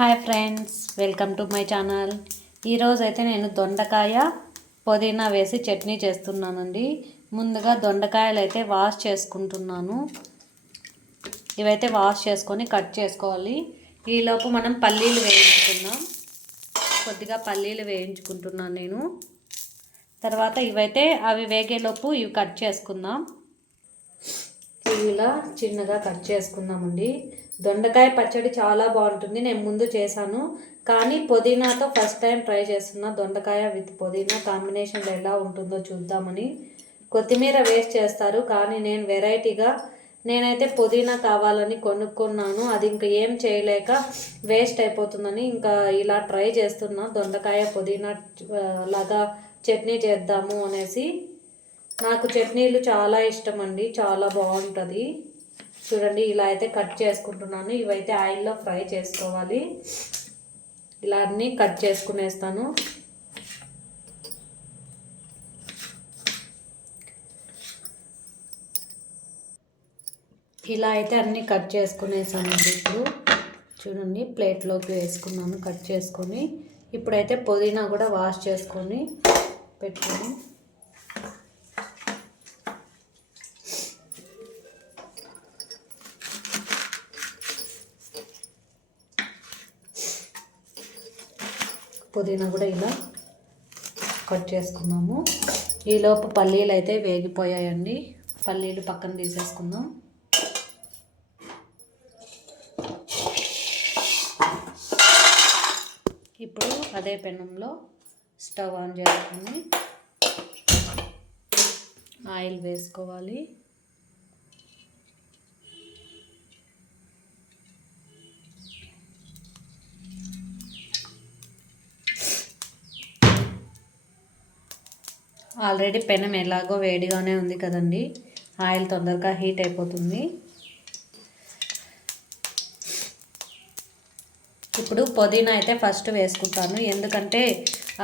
Hi friends welcome to my channel ఈరోజు అయితే నేను దొండకాయ పుదీనా వేసి చట్నీ చేస్తున్నానండి ముందుగా దొండకాయలు అయితే వాష్ చేసుకుంటున్నాను ఇవైతే వాష్ చేసుకొని కట్ చేసుకోవాలి ఈలోపు మనం పల్లీలు వేయించుకుందాం కొద్దిగా పల్లీలు వేయించుకుంటున్నాను నేను తర్వాత ఇవైతే అవి వేగేలోపు ఇవి కట్ చేసుకుందాం ఇవి ఇలా చిన్నగా కట్ చేసుకుందామండి దొండకాయ పచ్చడి చాలా బాగుంటుంది నేను ముందు చేశాను కానీ పుదీనాతో ఫస్ట్ టైం ట్రై చేస్తున్న దొండకాయ విత్ పుదీనా కాంబినేషన్లో ఎలా ఉంటుందో చూద్దామని కొత్తిమీర వేస్ట్ చేస్తారు కానీ నేను వెరైటీగా నేనైతే పుదీనా కావాలని కొనుక్కున్నాను అది ఇంకా ఏం చేయలేక వేస్ట్ అయిపోతుందని ఇంకా ఇలా ట్రై చేస్తున్నా దొండకాయ పుదీనా లాగా చట్నీ చేద్దాము అనేసి నాకు చట్నీలు చాలా ఇష్టం అండి చాలా బాగుంటుంది చూడండి ఇలా అయితే కట్ చేసుకుంటున్నాను ఇవైతే ఆయిల్లో ఫ్రై చేసుకోవాలి ఇలా అన్ని కట్ చేసుకునేస్తాను ఇలా అయితే అన్నీ కట్ చేసుకునేసానండి ఇప్పుడు చూడండి ప్లేట్లోకి వేసుకున్నాను కట్ చేసుకొని ఇప్పుడైతే పుదీనా కూడా వాష్ చేసుకొని పెట్టుకుని పుదీనా కూడా ఇలా కట్ చేసుకున్నాము ఈలోపు పల్లీలు అయితే వేగిపోయాయండి పల్లీలు పక్కన తీసేసుకుందాం ఇప్పుడు అదే పెనంలో స్టవ్ ఆన్ చేసుకుని ఆయిల్ వేసుకోవాలి ఆల్రెడీ పెనం ఎలాగో వేడిగానే ఉంది కదండి ఆయిల్ తొందరగా హీట్ అయిపోతుంది ఇప్పుడు పుదీనా అయితే ఫస్ట్ వేసుకుంటాను ఎందుకంటే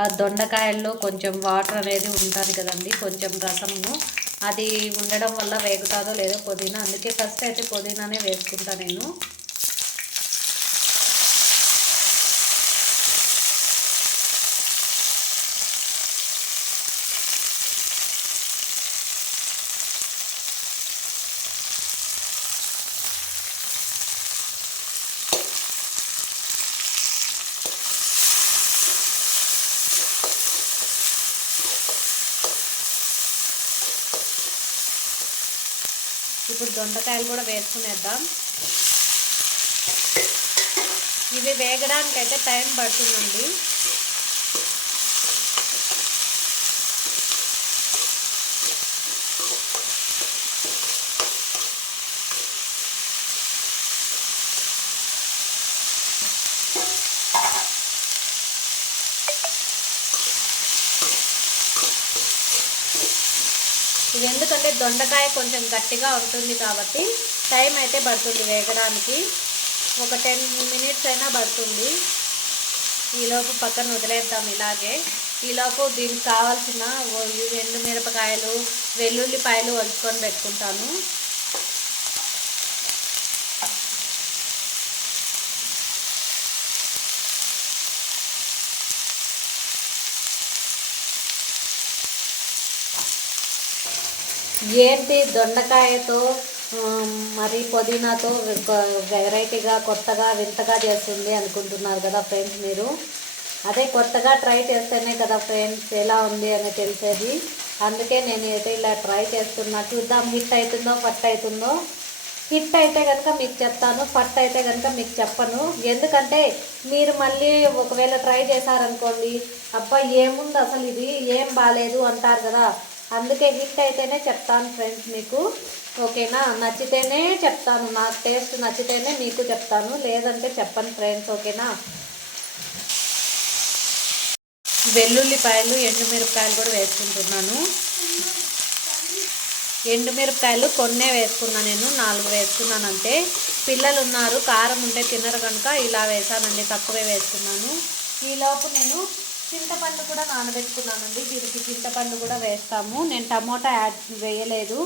ఆ దొండకాయల్లో కొంచెం వాటర్ అనేది ఉంటుంది కదండి కొంచెం రసము అది ఉండడం వల్ల వేగుతాదో లేదో పుదీనా అందుకే ఫస్ట్ అయితే పుదీనానే వేసుకుంటాను నేను దొండకాయలు కూడా వేసుకునేద్దాం ఇవి వేగడానికి అయితే టైం పడుతుందండి ఎందుకంటే దొండకాయ కొంచెం గట్టిగా ఉంటుంది కాబట్టి టైం అయితే పడుతుంది వేగడానికి ఒక టెన్ మినిట్స్ అయినా పడుతుంది ఈలోపు పక్కన వదిలేద్దాం ఇలాగే ఈలోపు దీనికి కావాల్సిన ఎండు మిరపకాయలు వెల్లుల్లిపాయలు వంచుకొని పెట్టుకుంటాను ఏంటి దొండకాయతో మరి పుదీనాతో వెరైటీగా కొత్తగా వింతగా చేస్తుంది అనుకుంటున్నారు కదా ఫ్రెండ్స్ మీరు అదే కొత్తగా ట్రై చేస్తేనే కదా ఫ్రెండ్స్ ఎలా ఉంది అని తెలిసేది అందుకే నేను అయితే ఇలా ట్రై చేస్తున్నా చూద్దాం హిట్ అవుతుందో ఫట్ అవుతుందో హిట్ అయితే కనుక మీకు చెప్తాను ఫట్ అయితే కనుక మీకు చెప్పను ఎందుకంటే మీరు మళ్ళీ ఒకవేళ ట్రై చేశారనుకోండి అబ్బా ఏముంది అసలు ఇది ఏం బాగాలేదు అంటారు కదా అందుకే హిట్ అయితేనే చెప్తాను ఫ్రెండ్స్ మీకు ఓకేనా నచ్చితేనే చెప్తాను నా టేస్ట్ నచ్చితేనే మీకు చెప్తాను లేదంటే చెప్పను ఫ్రెండ్స్ ఓకేనా వెల్లుల్లిపాయలు ఎండుమిరపకాయలు కూడా వేసుకుంటున్నాను ఎండుమిరపకాయలు కొన్నే వేసుకున్నాను నేను నాలుగు వేసుకున్నాను అంటే పిల్లలు ఉన్నారు కారం ఉంటే తినరు కనుక ఇలా వేసానండి తక్కువే వేసుకున్నాను ఈలోపు నేను చింతపండు కూడా నానబెట్టుకున్నామండి దీనికి చింతపండు కూడా వేస్తాము నేను టమోటా యాడ్ వేయలేదు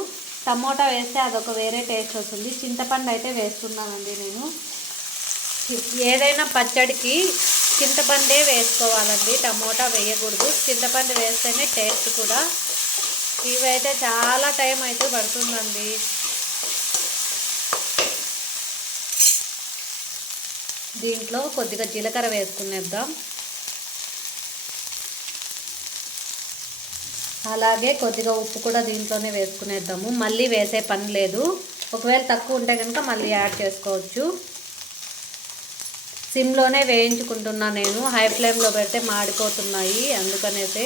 టమోటా వేస్తే అదొక వేరే టేస్ట్ వస్తుంది చింతపండు అయితే వేస్తున్నానండి నేను ఏదైనా పచ్చడికి చింతపండే వేసుకోవాలండి టమోటా వేయకూడదు చింతపండు వేస్తేనే టేస్ట్ కూడా ఇవైతే చాలా టైం అయితే పడుతుందండి దీంట్లో కొద్దిగా జీలకర్ర వేసుకునేద్దాం అలాగే కొద్దిగా ఉప్పు కూడా దీంట్లోనే వేసుకునేద్దాము మళ్ళీ వేసే పని లేదు ఒకవేళ తక్కువ ఉంటే కనుక మళ్ళీ యాడ్ చేసుకోవచ్చు సిమ్లోనే వేయించుకుంటున్నా నేను హై ఫ్లేమ్లో పెడితే మాడిపోతున్నాయి అందుకనేసి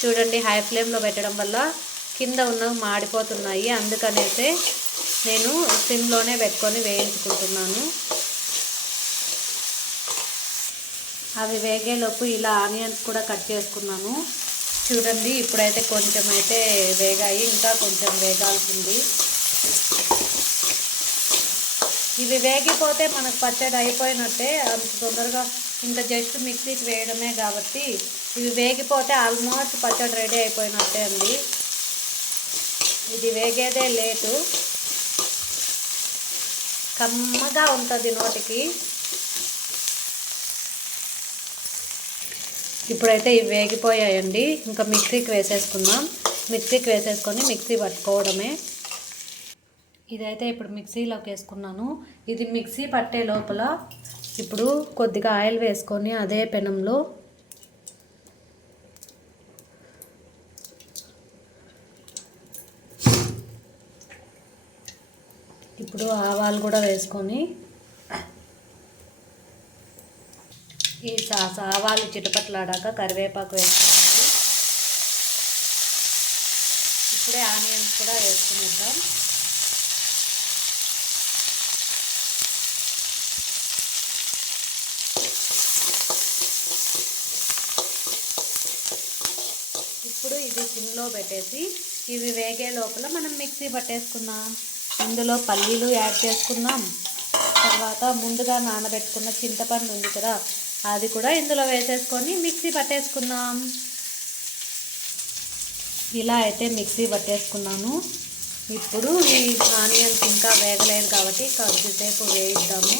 చూడండి హై ఫ్లేమ్లో పెట్టడం వల్ల కింద ఉన్నవి మాడిపోతున్నాయి అందుకనేసి నేను సిమ్లోనే పెట్టుకొని వేయించుకుంటున్నాను అవి వేగేలోపు ఇలా ఆనియన్స్ కూడా కట్ చేసుకున్నాను చూడండి ఇప్పుడైతే కొంచెం అయితే వేగాయి ఇంకా కొంచెం వేగాల్సింది ఇవి వేగిపోతే మనకు పచ్చడి అయిపోయినట్టే అంత తొందరగా ఇంత జస్ట్ మిక్సీకి వేయడమే కాబట్టి ఇవి వేగిపోతే ఆల్మోస్ట్ పచ్చడి రెడీ అయిపోయినట్టే అండి ఇది వేగేదే లేటు కమ్మగా ఉంటుంది నోటికి ఇప్పుడైతే ఇవి వేగిపోయాయండి ఇంకా మిక్సీకి వేసేసుకుందాం మిక్సీకి వేసేసుకొని మిక్సీ పట్టుకోవడమే ఇదైతే ఇప్పుడు మిక్సీలోకి వేసుకున్నాను ఇది మిక్సీ పట్టే లోపల ఇప్పుడు కొద్దిగా ఆయిల్ వేసుకొని అదే పెనంలో ఇప్పుడు ఆవాలు కూడా వేసుకొని ఈ ఆవాలు చిటపట్లాడాక కరివేపాకు వేసుకోవాలి ఇప్పుడే ఆనియన్స్ కూడా వేసుకునిద్దాం ఇప్పుడు ఇది సిమ్లో పెట్టేసి ఇవి వేగే లోపల మనం మిక్సీ పట్టేసుకుందాం ఇందులో పల్లీలు యాడ్ చేసుకుందాం తర్వాత ముందుగా నానబెట్టుకున్న చింతపండు ఉంది కదా అది కూడా ఇందులో వేసేసుకొని మిక్సీ పట్టేసుకుందాం ఇలా అయితే మిక్సీ పట్టేసుకున్నాను ఇప్పుడు ఈ ఆనియన్స్ ఇంకా వేగలేదు కాబట్టి కొద్దిసేపు వేయిద్దాము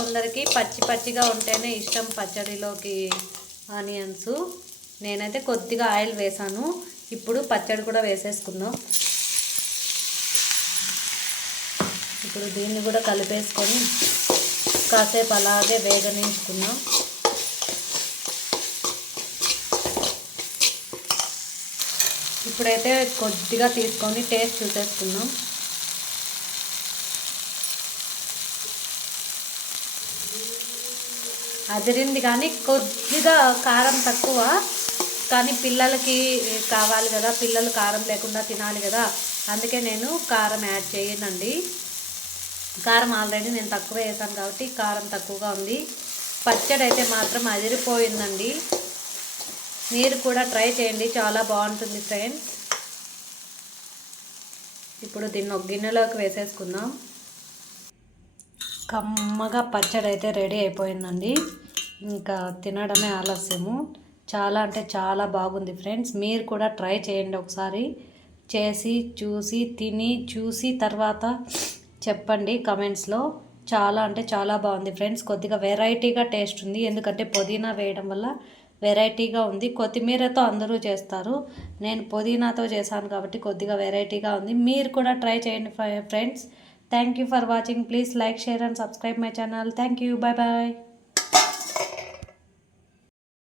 కొందరికి పచ్చి పచ్చిగా ఉంటేనే ఇష్టం పచ్చడిలోకి ఆనియన్స్ నేనైతే కొద్దిగా ఆయిల్ వేసాను ఇప్పుడు పచ్చడి కూడా వేసేసుకుందాం ఇప్పుడు దీన్ని కూడా కలిపేసుకొని కాసేపు అలాగే వేగనించుకుందాం ఇప్పుడైతే కొద్దిగా తీసుకొని టేస్ట్ చూసేసుకుందాం అదిరింది కానీ కొద్దిగా కారం తక్కువ కానీ పిల్లలకి కావాలి కదా పిల్లలు కారం లేకుండా తినాలి కదా అందుకే నేను కారం యాడ్ చేయనండి కారం ఆల్రెడీ నేను తక్కువ వేసాను కాబట్టి కారం తక్కువగా ఉంది పచ్చడి అయితే మాత్రం అదిరిపోయిందండి మీరు కూడా ట్రై చేయండి చాలా బాగుంటుంది ఫ్రెండ్స్ ఇప్పుడు దీన్ని ఒక గిన్నెలోకి వేసేసుకుందాం కమ్మగా పచ్చడి అయితే రెడీ అయిపోయిందండి ఇంకా తినడమే ఆలస్యము చాలా అంటే చాలా బాగుంది ఫ్రెండ్స్ మీరు కూడా ట్రై చేయండి ఒకసారి చేసి చూసి తిని చూసి తర్వాత చెప్పండి కమెంట్స్లో చాలా అంటే చాలా బాగుంది ఫ్రెండ్స్ కొద్దిగా వెరైటీగా టేస్ట్ ఉంది ఎందుకంటే పుదీనా వేయడం వల్ల వెరైటీగా ఉంది కొత్తిమీరతో అందరూ చేస్తారు నేను పుదీనాతో చేశాను కాబట్టి కొద్దిగా వెరైటీగా ఉంది మీరు కూడా ట్రై చేయండి friends Thank you for watching. Please like, share and subscribe my channel. Thank you. Bye bye.